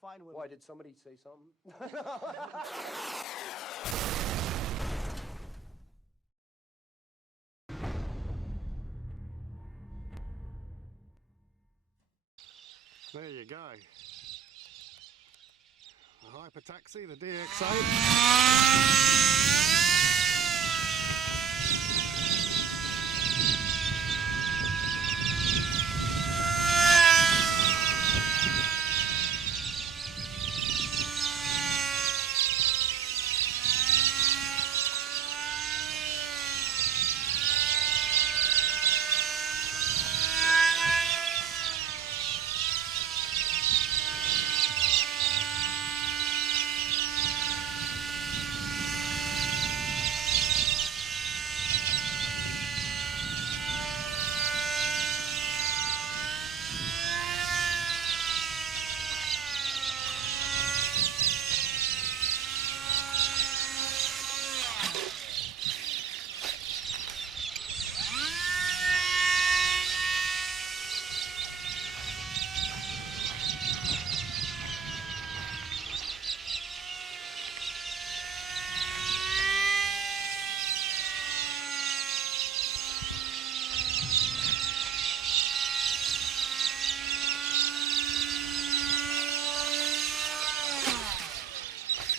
fine with Why, me. did somebody say something? There you go. The hyper taxi, the DX8.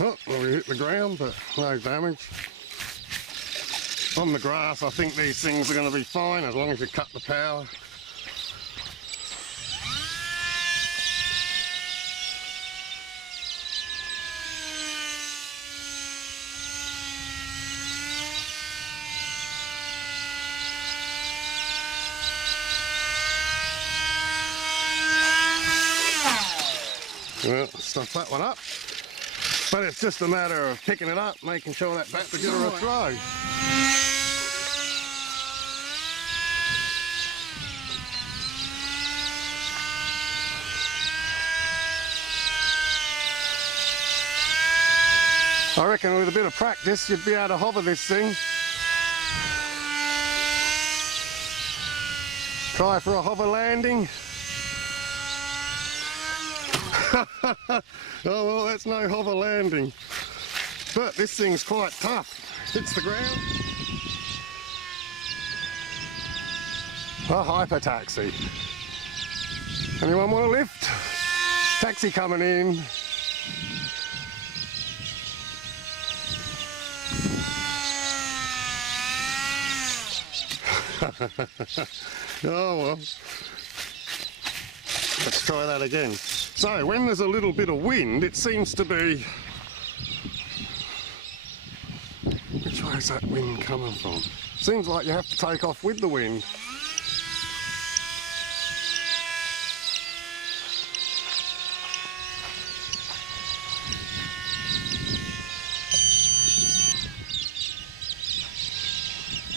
Oh, well, we hit the ground, but no damage. On the grass, I think these things are going to be fine as long as you cut the power. Well, stuff that one up. But it's just a matter of picking it up, making sure that bat's gives her a throw. I reckon with a bit of practice you'd be able to hover this thing. Try for a hover landing. Oh well, that's no hover landing. But this thing's quite tough. Hits the ground. A hyper taxi. Anyone want a lift? Taxi coming in. Oh well. Let's try that again. So when there's a little bit of wind, it seems to be... Which way is that wind coming from? Seems like you have to take off with the wind.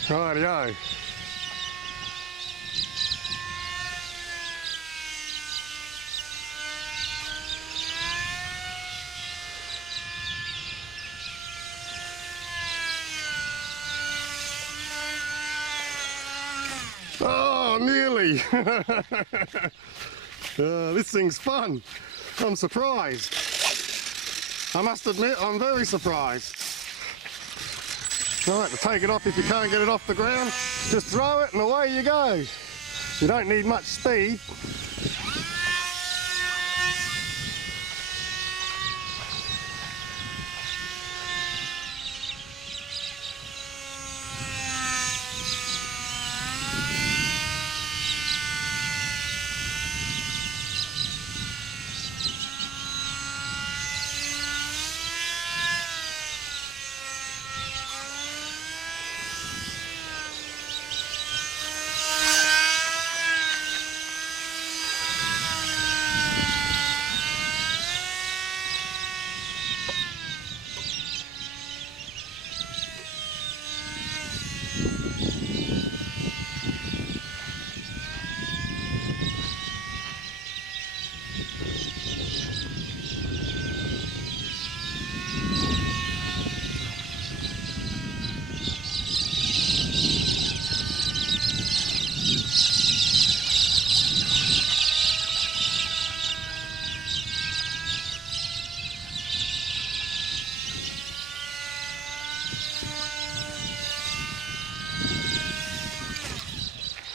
Rightio. Oh, nearly. This thing's fun. I'm surprised. I must admit, I'm very surprised. Right, to take it off if you can't get it off the ground, just throw it and away you go. You don't need much speed.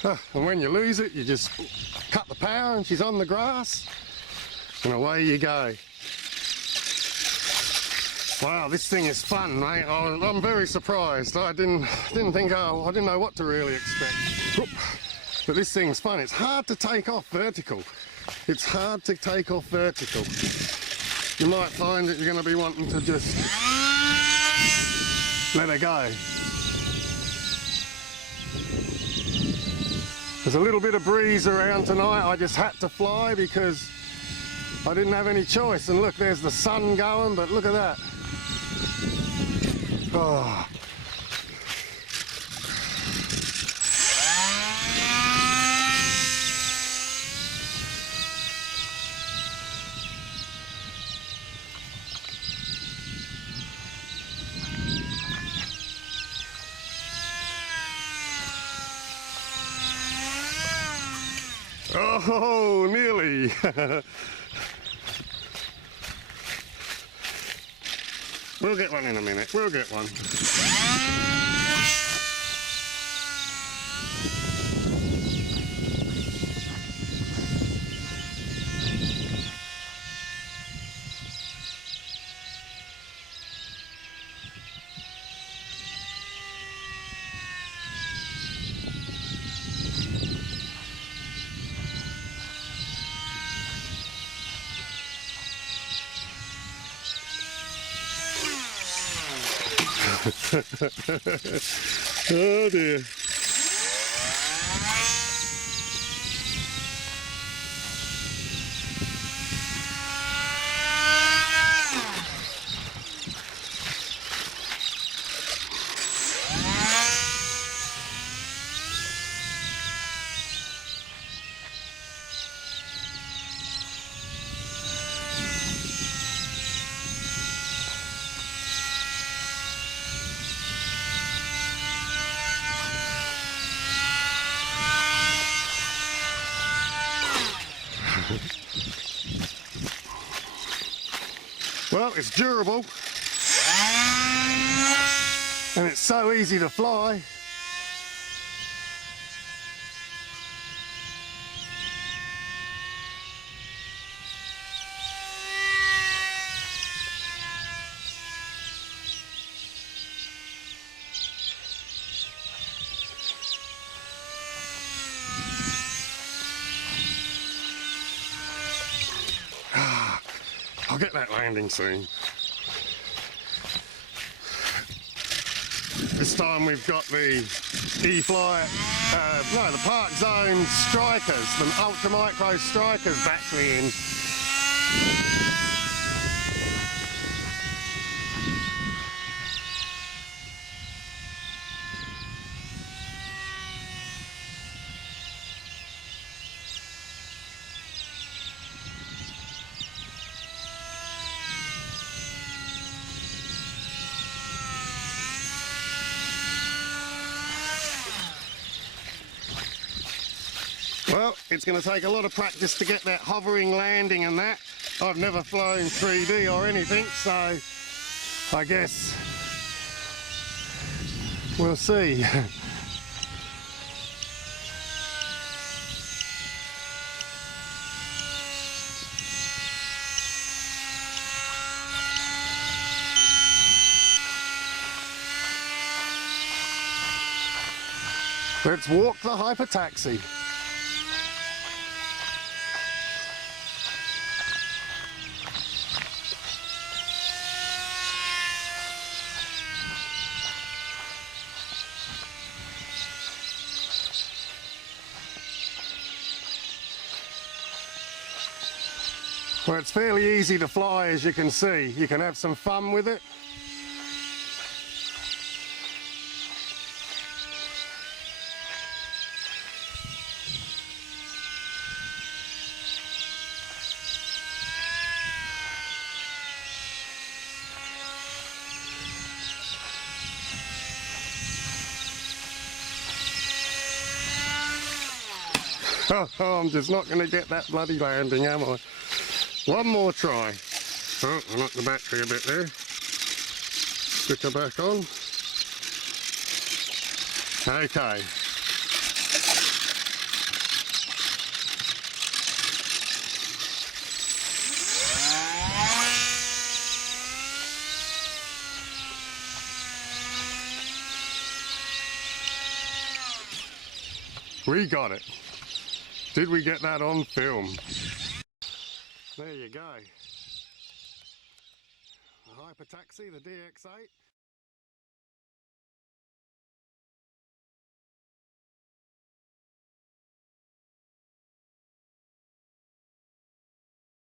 And when you lose it, you just cut the power and she's on the grass, and away you go. Wow, this thing is fun, mate. I'm very surprised. I didn't think, I didn't know what to really expect. But this thing's fun. It's hard to take off vertical. It's hard to take off vertical. You might find that you're going to be wanting to just let her go. There's a little bit of breeze around tonight. I just had to fly because I didn't have any choice. And look, there's the sun going, but look at that. Oh. Oh, nearly. We'll get one in a minute. We'll get one. Oh dear. Well, it's durable and it's so easy to fly. I'll get that landing soon. This time we've got the E-flite, no, the Park Zone Strikers, the Ultra Micro Strikers battery in. Well, it's going to take a lot of practice to get that hovering landing and that. I've never flown 3D or anything, so I guess we'll see. Let's walk the hyper taxi. Well, it's fairly easy to fly, as you can see. You can have some fun with it. Oh, I'm just not going to get that bloody landing, am I? One more try. Oh, I knocked the battery a bit there. Stick her back on. Okay. We got it. Did we get that on film? There you go. A Hyper Taxi, the DX8.